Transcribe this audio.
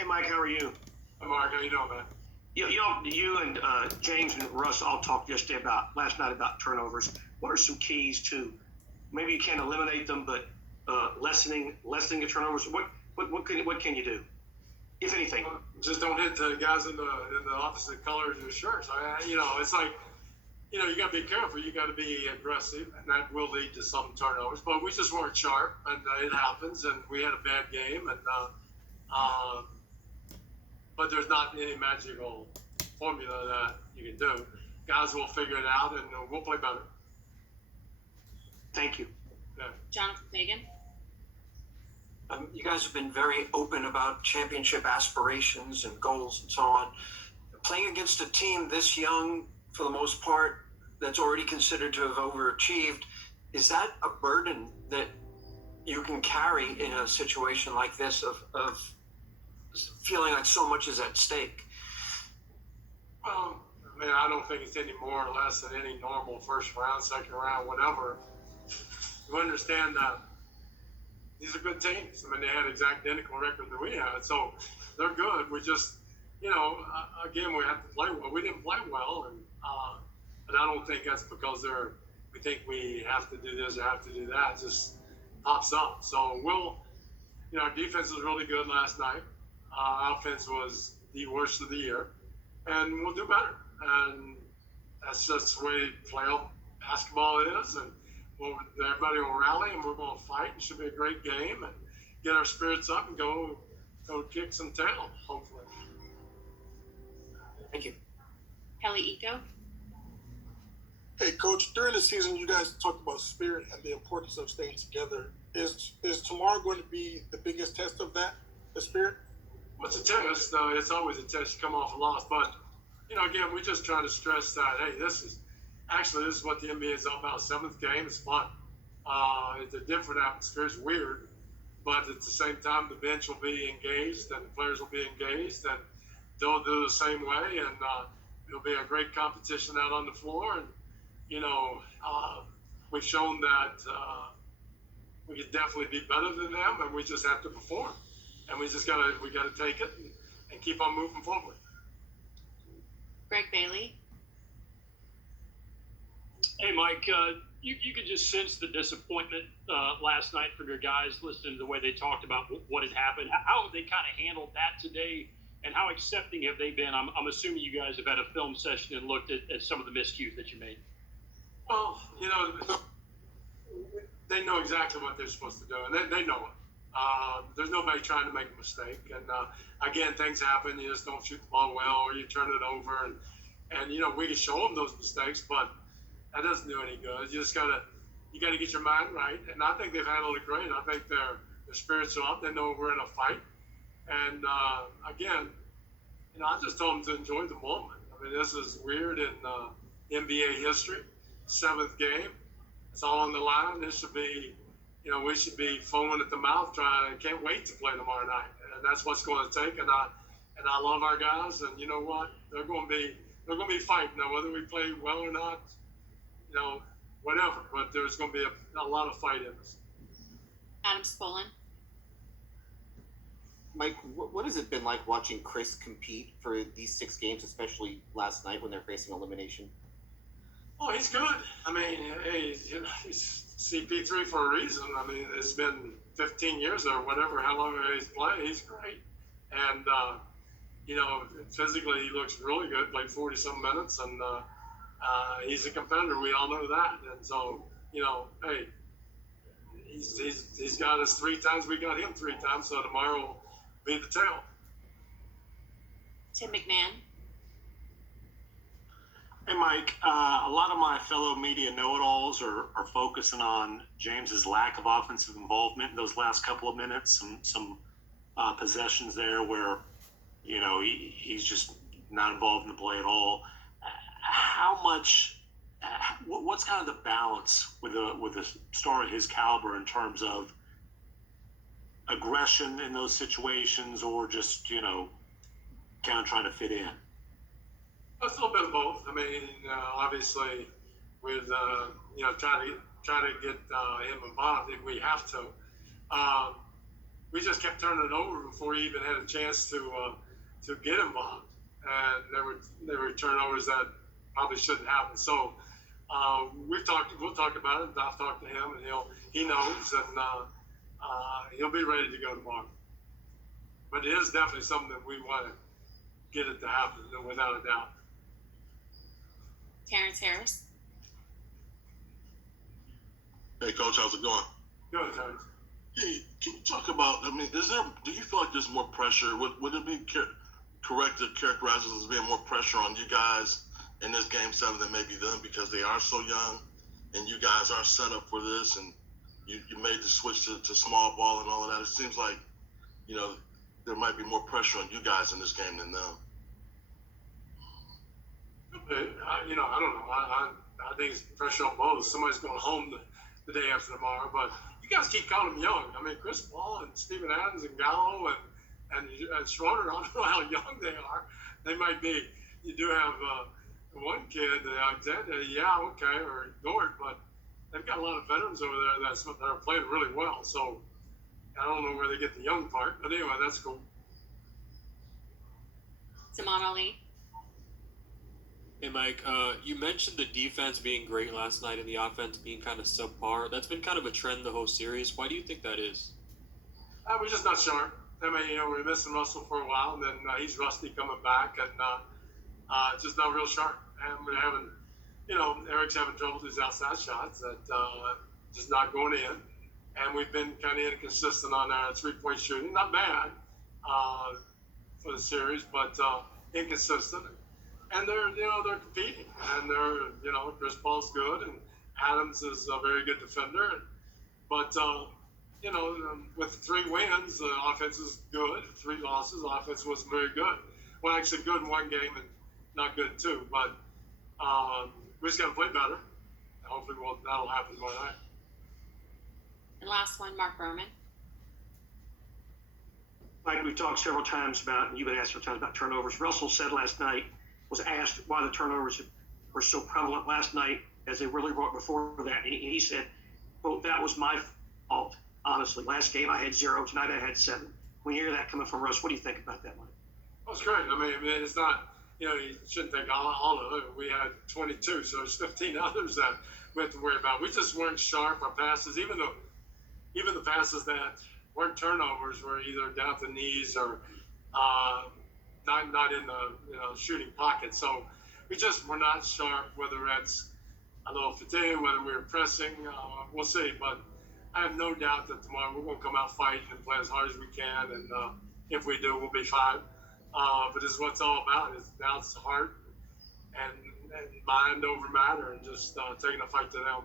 Hey, Mike, how are you? Hey, Mark, how you doing, man? You and James and Russ all talked yesterday last night about turnovers. What are some keys to maybe you can't eliminate them, but lessening the turnovers? What can you do, if anything? Just don't hit the guys in the opposite colors of the shirts. It's like, you got to be careful. You got to be aggressive, and that will lead to some turnovers. But we just weren't sharp, and it happens. And we had a bad game, and but there's not any magical formula that you can do. Guys will figure it out, and we'll play better. Thank you. Yeah. Jonathan Fagan. You guys have been very open about championship aspirations and goals and so on. Playing against a team this young, for the most part, that's already considered to have overachieved, is that a burden that you can carry in a situation like this of feeling like so much is at stake? Well, I don't think it's any more or less than any normal first round, second round, whatever. You understand that these are good teams. They had exact identical record that we had, so they're good. We just, again, we have to play well. We didn't play well, and I don't think that's because we think we have to do this or have to do that. It just pops up. So our defense was really good last night. Offense was the worst of the year, and we'll do better. And that's just the way playoff basketball is, and everybody will rally, and we're going to fight. It should be a great game, and get our spirits up and go kick some tail, hopefully. Thank you. Kelly Ito. Hey, Coach, during the season, you guys talked about spirit and the importance of staying together. Is tomorrow going to be the biggest test of that, the spirit? Well, it's a test. It's always a test to come off a loss. But, again, we just try to stress that, hey, this is what the NBA is all about. Seventh game, it's fun. It's a different atmosphere. It's weird. But at the same time, the bench will be engaged and the players will be engaged. And they'll do the same way. And it'll be a great competition out on the floor. And, we've shown that we could definitely be better than them. And we just have to perform. And we gotta take it and keep on moving forward. Greg Bailey. Hey, Mike, you could just sense the disappointment last night from your guys listening to the way they talked about what had happened. How have they kind of handled that today, and how accepting have they been? I'm assuming you guys have had a film session and looked at some of the miscues that you made. Well, they know exactly what they're supposed to do, and they know it. There's nobody trying to make a mistake. And, again, things happen. You just don't shoot the ball well, or you turn it over. And we can show them those mistakes, but that doesn't do any good. You got to get your mind right. And I think they've handled it great. I think their spirits are up. They know we're in a fight. And, again, I just told them to enjoy the moment. This is weird in NBA history. 7th game. It's all on the line. This should be, we should be foaming at the mouth can't wait to play tomorrow night. And that's what's going to take. And I love our guys. And you know what? They're going to be fighting. Now, whether we play well or not, whatever. But there's going to be a lot of fight in us. Adam Spolin. Mike, what has it been like watching Chris compete for these 6 games, especially last night when they're facing elimination? Oh, he's good. Hey, he's CP3 for a reason. It's been 15 years or whatever, how long he's played. He's great. And, physically he looks really good, played 40-some minutes, and he's a competitor. We all know that. And so, hey, he's got us 3 times. We got him 3 times, so tomorrow will be the tale. Tim McMahon. Hey, Mike, a lot of my fellow media know-it-alls are focusing on James's lack of offensive involvement in those last couple of minutes, some possessions there where, he's just not involved in the play at all. How much, what's kind of the balance with a star of his caliber in terms of aggression in those situations or just, kind of trying to fit in? It's a little bit of both. Obviously, with try to get him involved if we have to. we just kept turning it over before he even had a chance to get involved, and there were turnovers that probably shouldn't happen. So we'll talk about it. I've talked to him, and he knows, and he'll be ready to go tomorrow. But it is definitely something that we want to get it to happen, without a doubt. Terrence Harris. Hey, Coach, how's it going? Good, Terrence. Hey, can you talk about? I mean, do you feel like there's more pressure? Would it be correct to characterize it as being more pressure on you guys in this Game 7 than maybe them because they are so young, and you guys are set up for this, and you made the switch to small ball and all of that? It seems like, there might be more pressure on you guys in this game than them. I don't know. I think it's pressure on both. Somebody's going home the day after tomorrow, but you guys keep calling them young. I mean, Chris Paul and Steven Adams and Gallo and Schroeder, I don't know how young they are. They might be. You do have one kid, Alexander, or Dort, but they've got a lot of veterans over there that are playing really well. So I don't know where they get the young part, but anyway, that's cool. Zaman Ali. Hey, Mike, you mentioned the defense being great last night and the offense being kind of subpar. That's been kind of a trend the whole series. Why do you think that is? We're just not sharp. I mean, we're missing Russell for a while, and then he's rusty coming back, and just not real sharp. And we're having, Eric's having trouble with his outside shots that just not going in. And we've been kind of inconsistent on our three-point shooting. Not bad for the series, but inconsistent. And they're competing, and Chris Paul's good, and Adams is a very good defender. But with 3 wins, the offense is good. 3 losses, the offense wasn't very good. Well, actually, good in one game and not good in 2. But we just got to play better. Hopefully, that'll happen tomorrow night. And last one, Mark Berman. Mike, we've talked several times about, and you've been asked several times about turnovers. Russell said last night, was asked why the turnovers were so prevalent last night as they really were before that. And he said, quote, "That was my fault, honestly. Last game I had 0. Tonight I had 7. When you hear that coming from Russ, what do you think about that, Mike? Well, it's great. I mean, it's not, you shouldn't think all of it. We had 22, so there's 15 others that we have to worry about. We just weren't sharp. Our passes, even the passes that weren't turnovers, were either down at the knees or not in the shooting pocket. So we just were not sharp, whether that's a little fatigue, whether we were pressing, we'll see. But I have no doubt that tomorrow we're going to come out fighting and play as hard as we can. And if we do, we'll be fine. But this is what it's all about. Now it's heart and mind over matter, and just taking a fight to them.